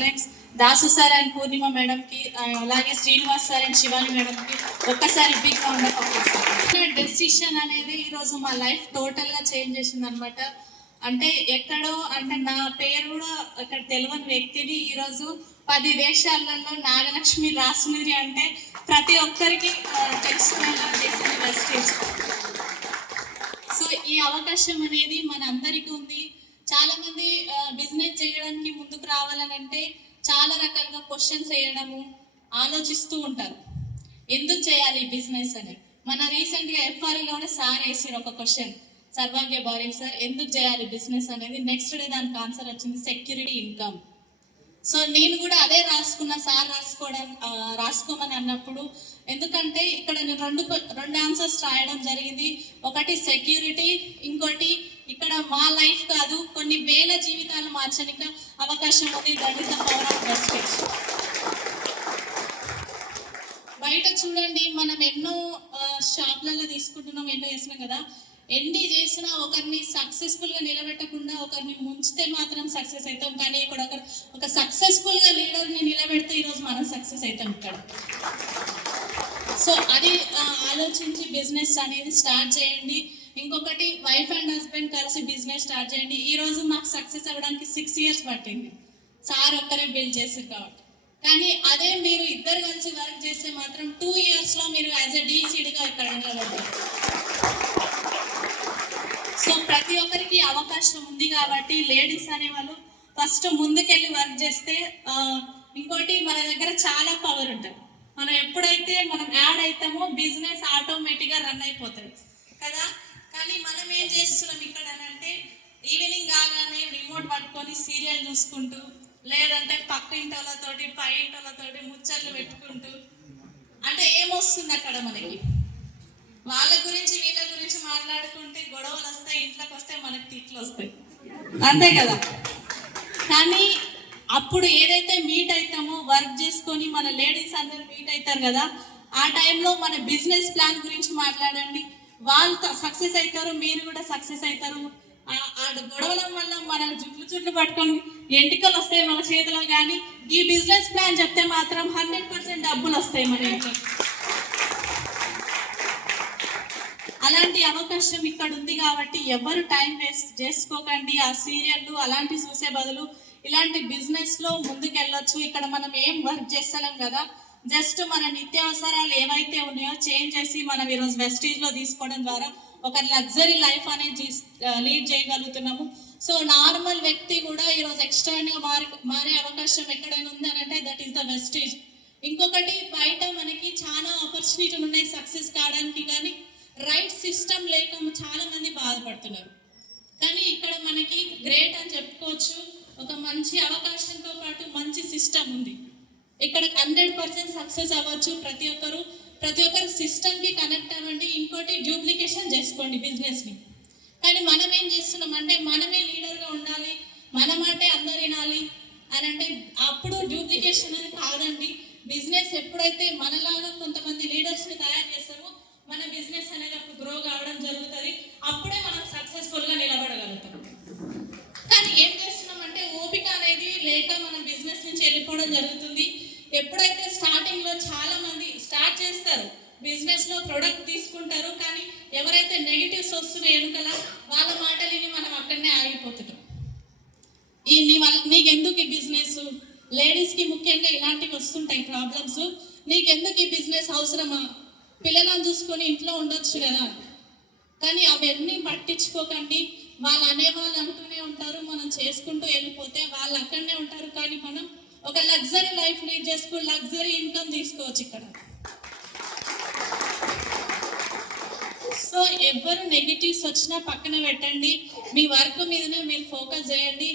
Friends Dasu sir and Purnima మేడంకి అలాగే Srinivas sir and Shivani మేడంకి ఒక్కసారి big round of applause. Decision అనేది ఈరోజు మా లైఫ్ టోటల్గా చేంజ్ చేసింది అనమాట. అంటే ఎక్కడో అంటే నా పేరు కూడా అక్కడ తెలియని వ్యక్తిని ఈరోజు 10 దేశాలలో నాగలక్ష్మి రాసునిది అంటే ప్రతి ఒక్కరికి తెలుసుకునేలా చేసిన వెస్టేజ్. సో ఈ అవకాశం అనేది మన అందరికీ ఉంది. చాలా మంది బిజినెస్ చేయడానికి ముందుకు రావాలనంటే చాలా రకాలుగా క్వశ్చన్స్ వేయడము ఆలోచిస్తూ ఉంటారు, ఎందుకు చేయాలి బిజినెస్ అని. మన రీసెంట్గా ఎఫ్ఆర్ఏలోనే సార్ వేసారు ఒక క్వశ్చన్, సర్వాగ్య బారిల్ సార్, ఎందుకు చేయాలి బిజినెస్ అనేది. నెక్స్ట్ డే దానికి ఆన్సర్ వచ్చింది సెక్యూరిటీ ఇన్కమ్. సో నేను కూడా అదే రాసుకున్న, సార్ రాసుకోమని అన్నప్పుడు. ఎందుకంటే ఇక్కడ నేను రెండు ఆన్సర్స్ రాయడం జరిగింది. ఒకటి సెక్యూరిటీ, ఇంకోటి ఇక్కడ మా లైఫ్ కాదు కొన్ని వేల జీవితాలు మార్చడానికి అవకాశం ఉంది. That is the power of wastage. బయట చూడండి, మనం ఎన్నో షాప్లలో తీసుకుంటున్నాం, ఎన్నో చేస్తున్నాం కదా. ఎన్ని చేసినా ఒకరిని సక్సెస్ఫుల్గా నిలబెట్టకుండా ఒకరిని ముంచితే మాత్రం సక్సెస్ అవుతాం. కానీ ఇక్కడ ఒక సక్సెస్ఫుల్గా లీడర్ని నిలబెడితే ఈరోజు మనం సక్సెస్ అవుతాం ఇక్కడ. సో అది ఆలోచించి బిజినెస్ అనేది స్టార్ట్ చేయండి. ఇంకొకటి, వైఫ్ అండ్ హస్బెండ్ కలిసి బిజినెస్ స్టార్ట్ చేయండి. ఈరోజు మాకు సక్సెస్ అవ్వడానికి 6 years పట్టింది, సార్ ఒక్కరే బిల్డ్ చేశారు కాబట్టి. కానీ అదే మీరు ఇద్దరు కలిసి వర్క్ చేస్తే మాత్రం 2 yearsలో మీరు యాజ్ ఎ డీసీడ్గా ఇక్కడ నిలబడతారు. సో ప్రతి ఒక్కరికి అవకాశం ఉంది కాబట్టి లేడీస్ అనేవాళ్ళు ఫస్ట్ ముందుకెళ్ళి వర్క్ చేస్తే. ఇంకోటి, మన దగ్గర చాలా పవర్ ఉంటుంది. మనం ఎప్పుడైతే మనం యాడ్ అవుతామో బిజినెస్ ఆటోమేటిక్గా రన్ అయిపోతుంది కదా. కానీ మనం ఏం చేస్తున్నాం ఇక్కడ అంటే ఈవినింగ్ కాగానే రిమోట్ పట్టుకొని సీరియల్ చూసుకుంటూ, లేదంటే పక్క ఇంటోళ్ళతోటి పై ఇంటోళ్ళతోటి ముచ్చట్లు పెట్టుకుంటూ, అంటే ఏమొస్తుంది అక్కడ మనకి, వాళ్ళ గురించి వీళ్ళ గురించి మాట్లాడుకుంటే గొడవలు వస్తాయి, ఇంట్లోకి వస్తే మనకి తిట్లు వస్తాయి, అంతే కదా. కానీ అప్పుడు ఏదైతే మీట్ అవుతామో వర్క్ చేసుకొని మన లేడీస్ అందరు మీట్ అవుతారు కదా, ఆ టైంలో మన బిజినెస్ ప్లాన్ గురించి మాట్లాడండి. వాళ్ళు సక్సెస్ అవుతారు, మీరు కూడా సక్సెస్ అవుతారు. ఆ గొడవల వల్ల మన జుట్లు పట్టుకొని ఎంటికలు వస్తాయి మన చేతిలో. కానీ ఈ బిజినెస్ ప్లాన్ చెప్తే మాత్రం 100% డబ్బులు వస్తాయి మన ఇంట్లో. అలాంటి అవకాశం ఇక్కడ ఉంది కాబట్టి ఎవరు టైం వేస్ట్ చేసుకోకండి. ఆ సీరియళ్ళు అలాంటి చూసే బదులు ఇలాంటి బిజినెస్లో ముందుకెళ్ళొచ్చు. ఇక్కడ మనం ఏం వర్క్ చేస్తలేం కదా, జస్ట్ మన నిత్యావసరాలు ఏవైతే ఉన్నాయో చేంజ్ చేసి మనం ఈరోజు వెస్టేజ్లో తీసుకోవడం ద్వారా ఒక లగ్జరీ లైఫ్ అనేది లీడ్ చేయగలుగుతున్నాము. సో నార్మల్ వ్యక్తి కూడా ఈరోజు ఎక్స్ట్రాగా మారే అవకాశం ఎక్కడైనా ఉందనంటే దట్ ఈస్ ద వెస్టేజ్. ఇంకొకటి, బయట మనకి చాలా ఆపర్చునిటీలు ఉన్నాయి సక్సెస్ కావడానికి, కానీ రైట్ సిస్టమ్ లేక చాలా మంది బాధపడుతున్నారు. కానీ ఇక్కడ మనకి గ్రేట్ అని చెప్పుకోవచ్చు. ఒక మంచి అవకాశంతో పాటు మంచి సిస్టమ్ ఉంది. ఇక్కడ 100% సక్సెస్ అవ్వచ్చు. ప్రతి ఒక్కరు సిస్టమ్కి కనెక్ట్ అవ్వండి. ఇంకోటి, డూప్లికేషన్ చేసుకోండి బిజినెస్ని. కానీ మనం ఏం చేస్తున్నాం అంటే మనమే లీడర్గా ఉండాలి, మన మాటే అందరు వినాలి అని అంటే అప్పుడు డూప్లికేషన్ అనేది కాదండి. బిజినెస్ ఎప్పుడైతే మనలాగా కొంతమంది లీడర్స్ని తయారు చేస్తామో మన బిజినెస్ అనేది అప్పుడు గ్రో కావడం జరుగుతుంది. అప్పుడే మనం సక్సెస్ఫుల్గా నిలబడగలుగుతాం. కానీ ఏం చేస్తున్నామంటే ఓపిక అనేది లేక మనం బిజినెస్ నుంచి వెళ్ళిపోవడం జరుగుతుంది. ఎప్పుడైతే స్టార్టింగ్లో చాలా మంది స్టార్ట్ చేస్తారు, బిజినెస్లో ప్రొడక్ట్ తీసుకుంటారు, కానీ ఎవరైతే నెగిటివ్స్ వస్తున్నాయి వెనుకల వాళ్ళ మాటలు విని మనం అక్కడనే ఆగిపోతున్నాం. నీకెందుకు ఈ బిజినెస్, లేడీస్కి ముఖ్యంగా ఇలాంటివి వస్తుంటాయి ప్రాబ్లమ్స్. నీకెందుకు ఈ బిజినెస్ అవసరమా, పిల్లలను చూసుకొని ఇంట్లో ఉండొచ్చు కదా. కానీ అవన్నీ పట్టించుకోకండి. వాళ్ళు అనేవాళ్ళు అంటూనే ఉంటారు, మనం చేసుకుంటూ వెళ్ళిపోతే వాళ్ళు అక్కడనే ఉంటారు. కానీ మనం ఒక లగ్జరీ లైఫ్ లీడ్ చేసుకుని లగ్జరీ ఇన్కమ్ తీసుకోవచ్చు ఇక్కడ. సో ఎవరు నెగిటివ్స్ వచ్చినా పక్కన పెట్టండి, మీ వర్క్ మీదనే మీరు ఫోకస్ చేయండి.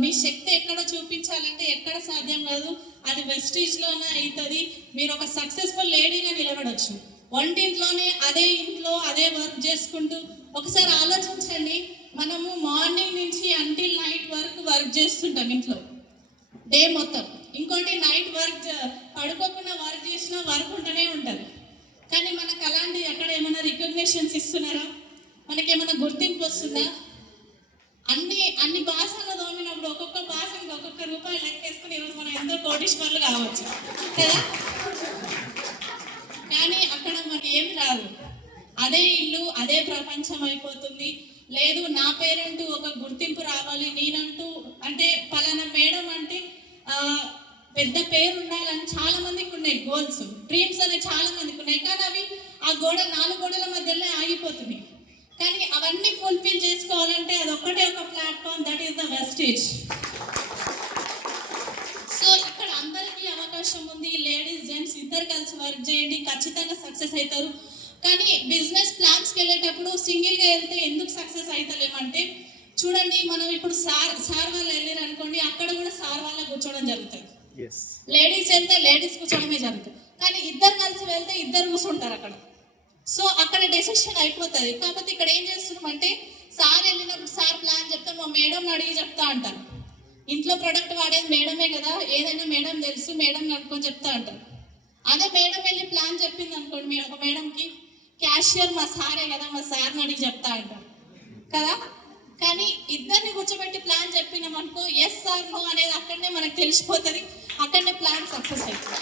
మీ శక్తి ఎక్కడ చూపించాలంటే ఎక్కడ సాధ్యం కాదు, అది వెస్టేజ్లోనే అవుతుంది. మీరు ఒక సక్సెస్ఫుల్ లేడీగా నిలబడవచ్చు వంటింట్లోనే, అదే ఇంట్లో అదే వర్క్ చేసుకుంటూ. ఒకసారి ఆలోచించండి, మనము మార్నింగ్ నుంచి అంటిల్ నైట్ వర్క్ చేస్తుంటాం ఇంట్లో డే మొత్తం. ఇంకోటి, నైట్ పడుకోకుండా వర్క్ చేసినా వర్క్ ఉంటూనే ఉంటుంది. కానీ మనకు అలాంటి ఎక్కడ ఏమైనా రికగ్నిషన్స్ ఇస్తున్నారా, మనకేమైనా గుర్తింపు వస్తుందా? అన్ని భాషల్లో దోమిన అప్పుడు ఒక్కొక్క భాషకి ఒక్కొక్క రూపాయి లెక్కేసుకుని ఈరోజు మనం ఎంతో కోటీశ్వర్లు కావచ్చు కదా. కానీ అక్కడ మనకి ఏమి రాదు, అదే ఇల్లు అదే ప్రపంచం అయిపోతుంది. లేదు నా పేరంటూ ఒక గుర్తింపు రావాలి, నేనంటూ అంటే పలానా మేడం అంటే పెద్ద పేరు ఉండాలని చాలా మందికి ఉన్నాయి గోల్స్, డ్రీమ్స్ అనేవి చాలా మందికి ఉన్నాయి. కానీ అవి ఆ 4 గోడల మధ్యలో ఆగిపోతున్నాయి. కానీ అవన్నీ ఫుల్ఫిల్ చేసుకోవాలంటే అది ఒక్కటే ఒక platform, that is the wastage. So ఇక్కడ అందరికీ అవకాశం ఉంది, లేడీస్ జెంట్స్ ఇద్దరు కలిసి వర్క్ చేయండి, ఖచ్చితంగా సక్సెస్ అవుతారు. కానీ బిజినెస్ ప్లాన్స్కి వెళ్ళేటప్పుడు సింగిల్గా వెళ్తే ఎందుకు సక్సెస్ అవుతలేమంటే చూడండి, మనం ఇప్పుడు సార్ వాళ్ళు వెళ్ళారు అనుకోండి, అక్కడ కూడా సార్ వాళ్ళ కూర్చోవడం జరుగుతుంది. లేడీస్ వెళ్తే లేడీస్ కూర్చోవడమే జరుగుతుంది. కానీ ఇద్దరు కలిసి వెళ్తే ఇద్దరు కూర్చుంటారు అక్కడ. సో అక్కడ డెసిషన్ అయిపోతుంది. కాకపోతే ఇక్కడ ఏం చేస్తున్నామంటే సార్ వెళ్ళినప్పుడు సార్ ప్లాన్ చెప్తాం, మా మేడం అడిగి చెప్తా అంటారు. ఇంట్లో ప్రొడక్ట్ వాడేది మేడమే కదా, ఏదైనా మేడం తెలుసు, మేడం అనుకొని చెప్తా అంటారు. అదే మేడం వెళ్ళి ప్లాన్ చెప్పింది అనుకోండి, మీరు ఒక మేడంకి, క్యాషియర్ మా సారే కదా, మా సార్ని అడిగి చెప్తా అంటారు కదా. కానీ ఇద్దరిని కూర్చోబెట్టి ప్లాన్ చెప్పినాం అనుకో, ఎస్ సార్ నో అనేది అక్కడనే మనకు తెలిసిపోతుంది, అక్కడనే ప్లాన్ సక్సెస్ అవుతుంది.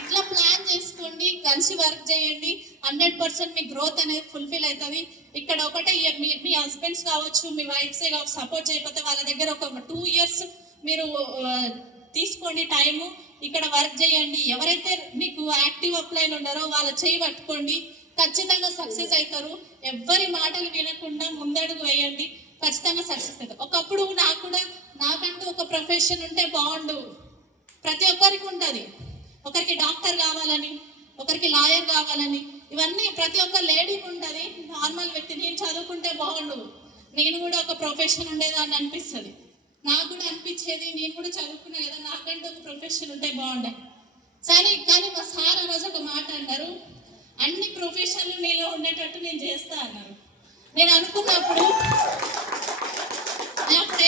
ఇట్లా ప్లాన్ చేసుకోండి, కలిసి వర్క్ చేయండి, 100% మీ గ్రోత్ అనేది ఫుల్ఫిల్ అవుతుంది. ఇక్కడ ఒకటే మీ హస్బెండ్స్ కావచ్చు, మీ వైఫ్సే కావచ్చు, సపోర్ట్ చేయకపోతే వాళ్ళ దగ్గర ఒక 2 years మీరు తీసుకోండి టైము, ఇక్కడ వర్క్ చేయండి. ఎవరైతే మీకు యాక్టివ్ అప్లైన్ ఉన్నారో వాళ్ళ చేయి పట్టుకోండి, ఖచ్చితంగా సక్సెస్ అవుతారు. ఎవ్వరి మాటలు వినకుండా ముందడుగు వేయండి, ఖచ్చితంగా సక్సెస్ అవుతారు. ఒకప్పుడు నాకంటూ ఒక ప్రొఫెషన్ ఉంటే బాగుండు, ప్రతి ఒక్కరికి ఉంటుంది. ఒకరికి డాక్టర్ కావాలని, ఒకరికి లాయర్ కావాలని, ఇవన్నీ ప్రతి ఒక్క లేడీకి ఉంటుంది. నార్మల్ వ్యక్తి నేను చదువుకుంటే బాగుండు, నేను కూడా ఒక ప్రొఫెషన్ ఉండేదాన్ని అనిపిస్తుంది. నాకు కూడా అనిపించేది, నేను కూడా చదువుకున్నా కదా, నాకంటూ ఒక ప్రొఫెషన్ ఉంటే బాగుండే. కానీ మా సార్ ఆ రోజు ఒక మాట అన్నారు, అన్ని ప్రొఫెషన్లు నీలో ఉండేటట్టు నేను చేస్తా అన్నారు. నేను అనుకున్నప్పుడు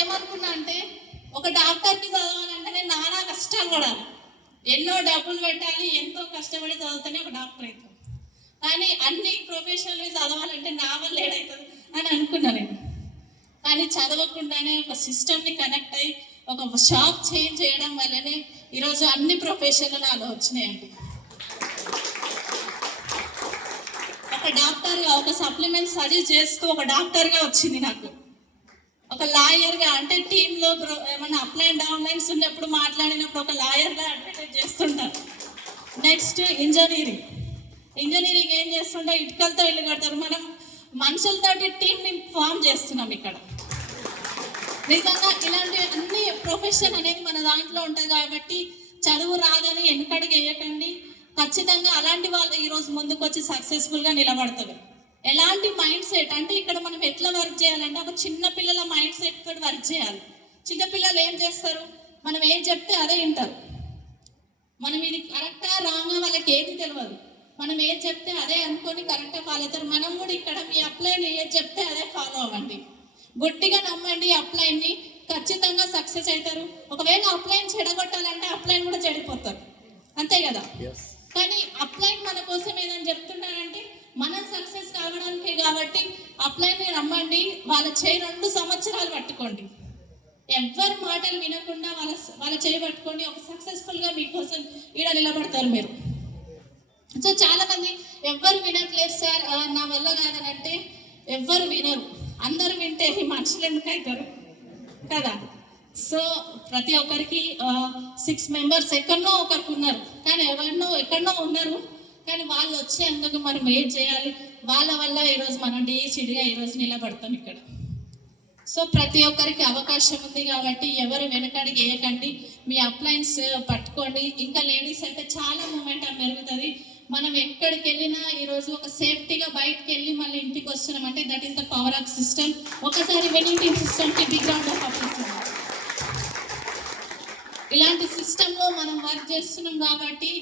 ఏమనుకున్నా అంటే, ఒక డాక్టర్కి చదవాలంటే నేను నానా కష్టాలు పడాలి, ఎన్నో డబ్బులు పెట్టాలి, ఎంతో కష్టపడి చదువుతానే ఒక డాక్టర్ అవుతాను. కానీ అన్ని ప్రొఫెషన్లు చదవాలంటే నా వల్ల ఏడవుతుంది అని అనుకున్నా నేను. కానీ చదవకుండానే ఒక సిస్టమ్ని కనెక్ట్ అయ్యి ఒక షాప్ చేంజ్ చేయడం వల్లనే ఈరోజు అన్ని ప్రొఫెషన్లు నాలో వచ్చినాయండి. ఒక డాక్టర్గా, ఒక సప్లిమెంట్ సజెస్ట్ చేస్తూ ఒక డాక్టర్గా వచ్చింది నాకు. ఒక లాయర్గా అంటే టీంలో ఏమన్నా అప్లైన్ డౌన్లైన్స్ ఉన్నప్పుడు మాట్లాడినప్పుడు ఒక లాయర్గా అడ్వర్టైజ్ చేస్తుంటారు. నెక్స్ట్ ఇంజనీరింగ్ ఏం చేస్తుంటే ఇటుకలతో ఇల్లు కడతారు. మనం మనుషులతోటి టీంని ఫామ్ చేస్తున్నాం ఇక్కడ. నిజంగా ఇలాంటి అన్ని ప్రొఫెషన్ అనేది మన దాంట్లో ఉంటుంది. కాబట్టి చదువు రాదని వెనుకడుగు వేయకండి, ఖచ్చితంగా అలాంటి వాళ్ళు ఈరోజు ముందుకు వచ్చి సక్సెస్ఫుల్గా నిలబడతారు. ఎలాంటి మైండ్ సెట్ అంటే ఇక్కడ మనం ఎట్లా వర్క్ చేయాలంటే ఒక చిన్న పిల్లల మైండ్ సెట్ తోటి వర్క్ చేయాలి. చిన్నపిల్లలు ఏం చేస్తారు, మనం ఏం చెప్తే అదే వింటారు. మనం ఇది కరెక్టా రాంగా వాళ్ళకి ఏది తెలియదు, మనం ఏం చెప్తే అదే అనుకొని కరెక్ట్గా ఫాలో అవుతారు. మనం కూడా ఇక్కడ మీ అప్లైన్ ఏది చెప్తే అదే ఫాలో అవ్వండి, గట్టిగా నమ్మండి. అప్లైన్ని ఖచ్చితంగా సక్సెస్ అవుతారు. ఒకవేళ అప్లైన్ చెడగొట్టాలంటే అప్లైన్ కూడా చెడిపోతారు, అంతే కదా. కానీ అప్లైన్ మన కోసం ఏదని చెప్తున్నారంటే మనం సక్సెస్ కావడానికే. కాబట్టి అప్లైన్ని నమ్మండి, వాళ్ళ చేయి 2 సంవత్సరాలు పట్టుకోండి, ఎవ్వరు మాటలు వినకుండా వాళ్ళ చేయి పట్టుకోండి. ఒక సక్సెస్ఫుల్గా మీకోసం ఈడ నిలబడతారు మీరు. సో చాలా మంది ఎవ్వరు వినట్లేదు సార్, నా వల్ల కాదని అంటే ఎవ్వరు వినరు. అందరు వింటే మనుషులు ఎందుకు అవుతారు కదా. సో ప్రతి ఒక్కరికి 6 members ఎక్కడనో ఒకరికి ఉన్నారు, కానీ ఎక్కడనో ఉన్నారు. కానీ వాళ్ళు వచ్చేందుకు మనం వెయిట్ చేయాలి. వాళ్ళ వల్ల ఈరోజు మనం డీసీడీగా ఈరోజు నిలబడతాం ఇక్కడ. సో ప్రతి ఒక్కరికి అవకాశం ఉంది కాబట్టి ఎవరు వెనకడికి వేయకండి, మీ అప్లైన్స్ పట్టుకోండి. ఇంకా లేడీస్ అయితే చాలా మూమెంట్ పెరుగుతుంది. మనం ఎక్కడికి వెళ్ళినా ఈరోజు ఒక సేఫ్టీగా బయటకు వెళ్ళి మళ్ళీ ఇంటికి వస్తున్నాం అంటే that is the power of system. ఒకసారి విన్నింగ్ టీమ్ సిస్టమ్కి బిగ్ రౌండ్ ఆఫ్ అప్లాస్. ఇలాంటి సిస్టంలో మనం వర్క్ చేస్తున్నాం కాబట్టి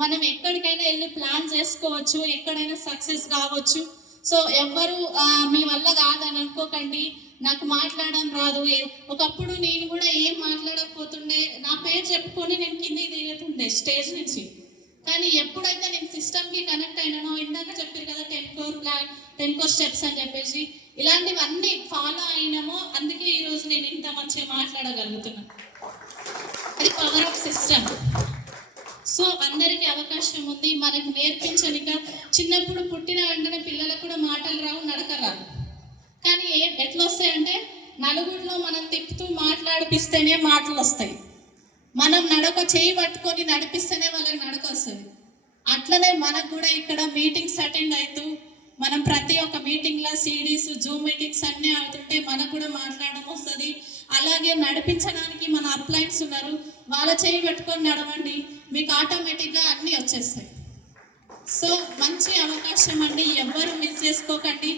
మనం ఎక్కడికైనా వెళ్ళి ప్లాన్ చేసుకోవచ్చు, ఎక్కడైనా సక్సెస్ కావచ్చు. సో ఎవ్వరు మీ వల్ల కాదని అనుకోకండి, నాకు మాట్లాడడం రాదు. ఒకప్పుడు నేను కూడా ఏం మాట్లాడకపోతుండే, నా పేరు చెప్పుకొని నేను కిందికి దిగుతుండే స్టేజ్ నుంచి. కానీ ఎప్పుడైతే నేను సిస్టమ్కి కనెక్ట్ అయినానో, ఇందాక చెప్పారు కదా 10 కోర్ ప్లాన్, 10 కోర్ స్టెప్స్ అని చెప్పేసి, ఇలాంటివన్నీ ఫాలో అయినామో అందుకే ఈరోజు నేను ఇంత మంచిగా మాట్లాడగలుగుతున్నాను. అది పవర్ ఆఫ్ సిస్టమ్. సో అందరికీ అవకాశం ఉంది. మనకు నేర్పించనిక చిన్నప్పుడు పుట్టిన వెంటనే పిల్లలకు కూడా మాటలు రావు, నడక రావు. కానీ ఎట్లా వస్తాయంటే నలుగురిలో మనం తిప్పుతూ మాట్లాడిపిస్తేనే మాటలు వస్తాయి. మనం నడక చేయి పట్టుకొని నడిపిస్తేనే వాళ్ళకి నడక వస్తుంది. అట్లనే మనకు కూడా ఇక్కడ మీటింగ్స్ అటెండ్ అవుతూ మనం ప్రతి ఒక్క మీటింగ్లో సిడీస్, జూమ్ మీటింగ్స్ అన్నీ అవుతుంటే మనకు కూడా మాట్లాడడం వస్తుంది. అలాగే నడిపించడానికి మన అప్లైన్స్ ఉన్నారు, వాళ్ళ చేయి పెట్టుకొని నడవండి, మీకు ఆటోమేటిక్గా అన్నీ వచ్చేస్తాయి. సో మంచి అవకాశం అండి, ఎవ్వరు మిస్ చేసుకోకండి.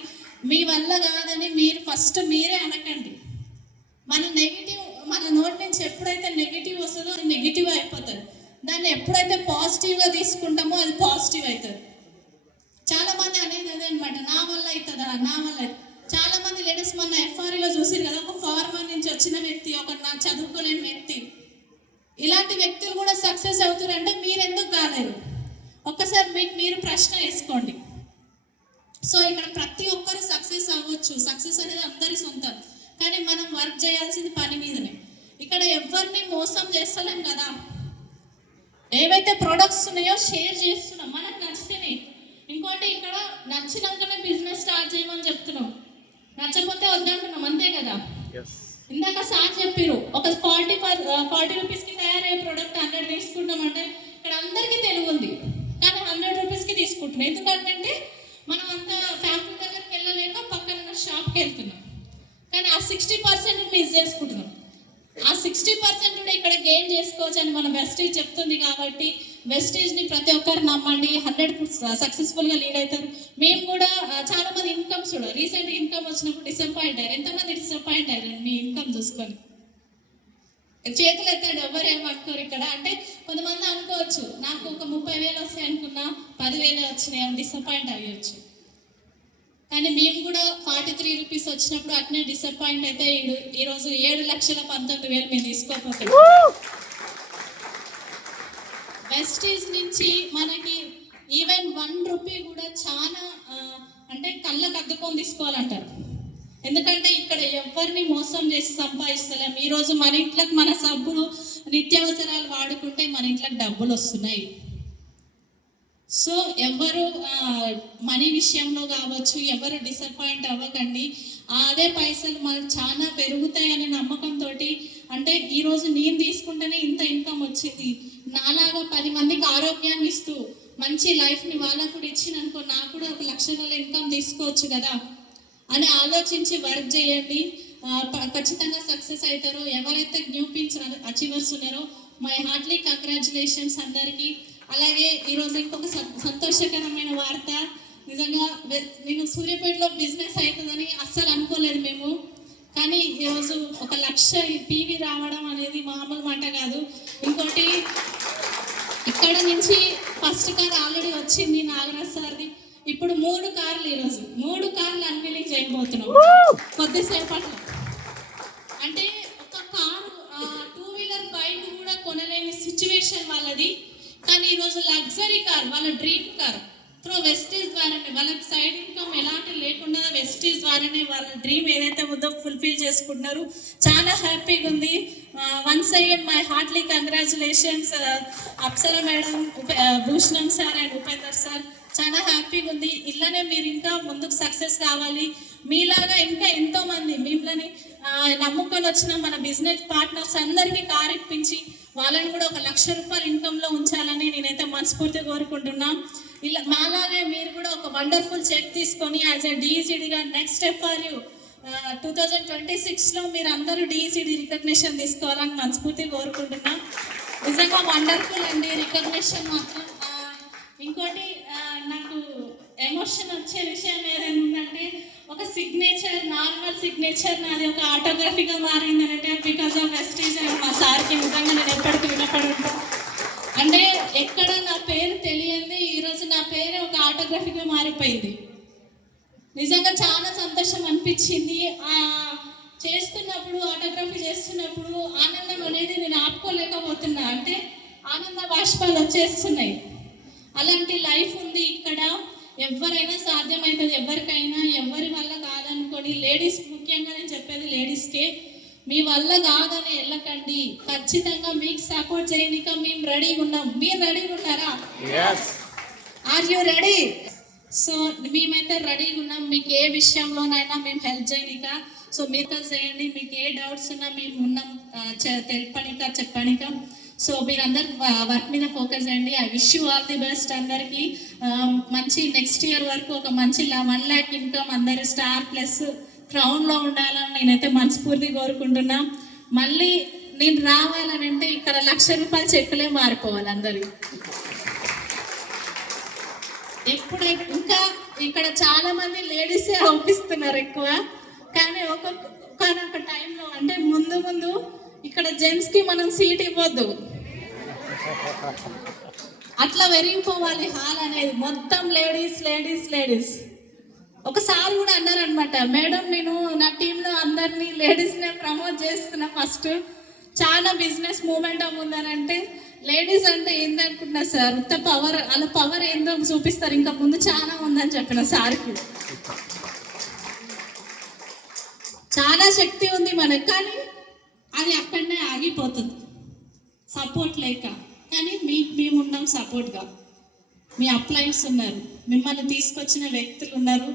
మీ వల్ల కాదని మీరు ఫస్ట్ మీరే అనకండి. మన నోటి నుంచి ఎప్పుడైతే నెగిటివ్ వస్తుందో అది నెగిటివ్ అయిపోతుంది. దాన్ని ఎప్పుడైతే పాజిటివ్గా తీసుకుంటామో అది పాజిటివ్ అవుతుంది. చాలా మంది అనేది అదే అనమాట, నా వల్ల అవుతుందా, నా వల్ల. చాలా మంది లేడీస్ మన ఎఫ్ఆర్ఈలో చూసారు కదా, ఒక ఫార్మర్ నుంచి వచ్చిన వ్యక్తి, ఒక నా చదువుకోలేని వ్యక్తి, ఇలాంటి వ్యక్తులు కూడా సక్సెస్ అవుతారంటే మీరు ఎందుకు కాలేరు? ఒక్కసారి మీరు ప్రశ్న వేసుకోండి. సో ఇక్కడ ప్రతి ఒక్కరు సక్సెస్ అవ్వచ్చు. సక్సెస్ అనేది అందరి సొంతం, కానీ మనం వర్క్ చేయాల్సింది పని మీదనే. ఇక్కడ ఎవరిని మోసం చేస్తలేం కదా. ఏవైతే ప్రొడక్ట్స్ ఉన్నాయో షేర్ చేస్తున్నాం, మనకు నచ్చితేనే. ఇంకోటి ఇక్కడ నచ్చినాకనే బిజినెస్ స్టార్ట్ చేయమని చెప్తున్నాం, నచ్చకపోతే వద్దంటున్నాం, అంతే కదా. ఇందాక సార్ చెప్పారు, ఒక 40 రూపీస్కి తయారయ్యే ప్రోడక్ట్ 100 తీసుకుంటామంటే ఇక్కడ అందరికీ తెలుగు ఉంది, కానీ 100 రూపీస్కి తీసుకుంటున్నాం. ఎందుకంటే మనం అంతా ఫ్యాక్టరీ దగ్గరికి వెళ్ళలేక పక్కన షాప్కి వెళ్తున్నాం, కానీ ఆ 60% మిస్ చేసుకుంటున్నాం. ఆ 60% కూడా ఇక్కడ గెయిన్ చేసుకోవచ్చు అని మన వెస్టేజ్ చెప్తుంది. కాబట్టి వెస్టేజ్ని ప్రతి ఒక్కరు నమ్మండి, 100% సక్సెస్ఫుల్గా లీడ్ అవుతారు. మేము కూడా చాలా మంది ఇన్కమ్స్ కూడా రీసెంట్గా ఇన్కమ్ వచ్చినప్పుడు డిసప్పాయింట్ అయ్యారు. ఎంతమంది డిసప్పాయింట్ అయ్యారు మీ ఇన్కమ్ చూసుకొని? చేతులు ఎత్తాడు, ఎవరేమనుకోరు ఇక్కడ. అంటే కొంతమంది అనుకోవచ్చు, నాకు ఒక 30,000 వస్తాయి అనుకున్నా 10,000 వచ్చినాయి అని డిసప్పాయింట్ అయ్యొచ్చు. కానీ మేము కూడా 43 రూపీస్ వచ్చినప్పుడు అట్నే డిసప్పాయింట్ అయితే ఈరోజు 7,19,000 మేము తీసుకోకపోతే. వెస్టేజ్ నుంచి మనకి ఈవెన్ 1 రూపీ కూడా చాలా అంటే కళ్ళకు అద్దుకొని తీసుకోవాలంటారు. ఎందుకంటే ఇక్కడ ఎవరిని మోసం చేసి సంపాదిస్తలేం. ఈరోజు మన ఇంట్లోకి మన సబ్బులు, నిత్యావసరాలు వాడుకుంటే మన ఇంట్లోకి డబ్బులు వస్తున్నాయి. సో ఎవరు మనీ విషయంలో కావచ్చు ఎవరు డిసప్పాయింట్ అవ్వకండి. అదే పైసలు మనకు చాలా పెరుగుతాయనే నమ్మకంతో, అంటే ఈరోజు నేను తీసుకుంటేనే ఇంత ఇన్కమ్ వచ్చింది, నాలాగా 10 మందికి ఆరోగ్యాన్ని ఇస్తూ మంచి లైఫ్ని వాళ్ళకు కూడా ఇచ్చిననుకో, నాకు కూడా 1,00,000 ఇన్కమ్ తీసుకోవచ్చు కదా అని ఆలోచించి వర్క్ చేయండి. ఖచ్చితంగా సక్సెస్ అవుతారు. ఎవరైతే న్యూ పిన్స్ అచీవర్స్ ఉన్నారో మై హార్ట్లీ కంగ్రాచులేషన్స్ అందరికీ. అలాగే ఈరోజు ఇంకొక సంతోషకరమైన వార్త, నిజంగా నేను సూర్యాపేటలో బిజినెస్ అవుతుందని అస్సలు అనుకోలేదు మేము. కానీ ఈరోజు 1,00,000 పీవీ రావడం అనేది మామూలు మాట కాదు. ఇంకోటి ఇక్కడ నుంచి ఫస్ట్ కార్ ఆల్రెడీ వచ్చింది నాగరాజ్ సార్ది. ఇప్పుడు 3 కార్లు, ఈరోజు 3 కార్లు అన్వీలింగ్ చేయబోతున్నాం కొద్దిసేపట్లో. అంటే ఒక కారు 2 వీలర్ బైక్ కూడా కొనలేని సిచ్యువేషన్ వాళ్ళది. కానీ ఈరోజు లగ్జరీ కార్, వాళ్ళ డ్రీమ్ కార్ త్రూ వెస్టేజ్ ద్వారానే, వాళ్ళకి సైడ్ ఇన్కమ్ ఎలాంటి లేకుండా వెస్టేజ్ ద్వారానే వాళ్ళ డ్రీమ్ ఏదైతే ఉందో ఫుల్ఫిల్ చేసుకుంటున్నారు. చాలా హ్యాపీగా ఉంది. Once again my heartly congratulations Apsara madam, Bhushanam sir and Upender sir. చాలా హ్యాపీగా ఉంది. ఇలానే మీరు ఇంకా ముందుకు సక్సెస్ కావాలి. మీలాగా ఇంకా ఎంతోమంది మిమ్మల్ని నమ్ముకొని వచ్చిన మన బిజినెస్ పార్ట్నర్స్ అందరికీ కార్ ఇప్పించి వాళ్ళని కూడా 1,00,000 రూపాయలు ఇన్కమ్లో ఉంచాలని నేనైతే మనస్ఫూర్తిగా కోరుకుంటున్నా. ఇలా మాలాగే మీరు కూడా ఒక వండర్ఫుల్ చెక్ తీసుకొని యాజ్ ఎ డిఈసిడిగా నెక్స్ట్ FRU 2026లో మీరు అందరూ డిఈసిడి రికగ్నిషన్ తీసుకోవాలని మనస్ఫూర్తిగా కోరుకుంటున్నా. నిజంగా వండర్ఫుల్ అండి రికగ్నిషన్ మాత్రం. ఇంకోటి నాకు ఎమోషన్ వచ్చే విషయం ఏదైనా ఉందంటే, ఒక సిగ్నేచర్, నార్మల్ సిగ్నేచర్ నాది ఒక ఆటోగ్రఫీగా మారిందంటే బికాస్ ఆఫ్ వెస్టేజ్ అండ్ మా సార్కి నిజంగా నేను ఎప్పటికీ వినపడి ఉంటాను. అంటే ఎక్కడ నా పేరు తెలియంది ఈరోజు నా పేరు ఒక ఆటోగ్రఫీగా మారిపోయింది. నిజంగా చాలా సంతోషం అనిపించింది. చేస్తున్నప్పుడు ఆటోగ్రఫీ చేస్తున్నప్పుడు ఆనందం అనేది నేను ఆపుకోలేకపోతున్నా. అంటే ఆనంద బాష్పాలు వచ్చేస్తున్నాయి. అలాంటి లైఫ్ ఉంది ఇక్కడ. ఎవరైనా సాధ్యమవుతుంది, ఎవరికైనా. ఎవరి వల్ల కాదనుకొని, లేడీస్ ముఖ్యంగా నేను చెప్పేది లేడీస్కే, మీ వల్ల కాదని వెళ్ళకండి. ఖచ్చితంగా మీకు సపోర్ట్ చేయనిక మేము రెడీగా ఉన్నాం. మీరు రెడీగా ఉన్నారా? Are you ready? సో మేమైతే రెడీగా ఉన్నాం. మీకు ఏ విషయంలోనైనా మేము హెల్ప్ చేయనిక. సో మీరు చేయండి. మీకు ఏ డౌట్స్ ఉన్నా మేము ఉన్నాం తెలపనిక, చెప్పనిక. సో మీరందరూ వర్క్ మీద ఫోకస్ చేయండి. I wish you all the best అందరికీ. మంచి నెక్స్ట్ ఇయర్ వరకు ఒక మంచి 1 lakh ఇన్కమ్, అందరు స్టార్ ప్లస్ క్రౌన్లో ఉండాలని నేనైతే మనస్ఫూర్తిగా కోరుకుంటున్నా. మళ్ళీ నేను రావాలని అంటే ఇక్కడ 1,00,000 రూపాయల చెక్కులే మారిపోవాలి అందరికి. ఎప్పుడైతే ఇంకా ఇక్కడ చాలా మంది లేడీసే ఒప్పిస్తున్నారు ఎక్కువ, కానీ ఒక్కొక్క టైంలో అంటే ముందు ఇక్కడ జెంట్స్కి మనం సీట్ ఇవ్వద్దు, అట్లా పెరిగిపోవాలి హాల్ అనేది. మొత్తం లేడీస్. ఒకసారి కూడా అన్నారనమాట, మేడం నేను నా టీంలో అందరినీ లేడీస్నే ప్రమోట్ చేస్తున్నా, ఫస్ట్ చాలా బిజినెస్ మూమెంటం ఉందనంటే, లేడీస్ అంటే ఏందనుకుంటున్నా సార్, ఇంత పవర్, అలా పవర్ ఏందో చూపిస్తారు, ఇంకా ముందు చాలా ఉందని చెప్పిన సార్కి. చాలా శక్తి ఉంది మనకు, కానీ అది అక్కడనే ఆగిపోతుంది సపోర్ట్ లేక. కానీ మేము ఉన్నాం సపోర్ట్గా. మీ అప్లైన్స్ ఉన్నారు, మిమ్మల్ని తీసుకొచ్చిన వ్యక్తులు ఉన్నారు.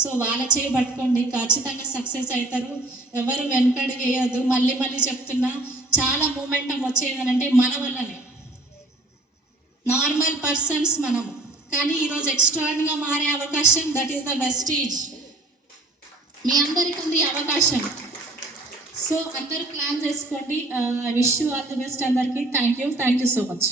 సో వాళ్ళ చేయి పట్టుకోండి, ఖచ్చితంగా సక్సెస్ అవుతారు. ఎవరు వెనుకడుగు వేయద్దు. మళ్ళీ చెప్తున్నా, చాలా మూమెంటం వచ్చేదనంటే మన వల్లనే. నార్మల్ పర్సన్స్ మనము, కానీ ఈరోజు ఎక్స్ట్రాగా మారే అవకాశం, దట్ ఈస్ ద వెస్టీజ్. మీ అందరికీ ఉంది అవకాశం. సో అందరూ ప్లాన్ చేసుకోండి. I wish you all the best అందరికీ. Thank you so much.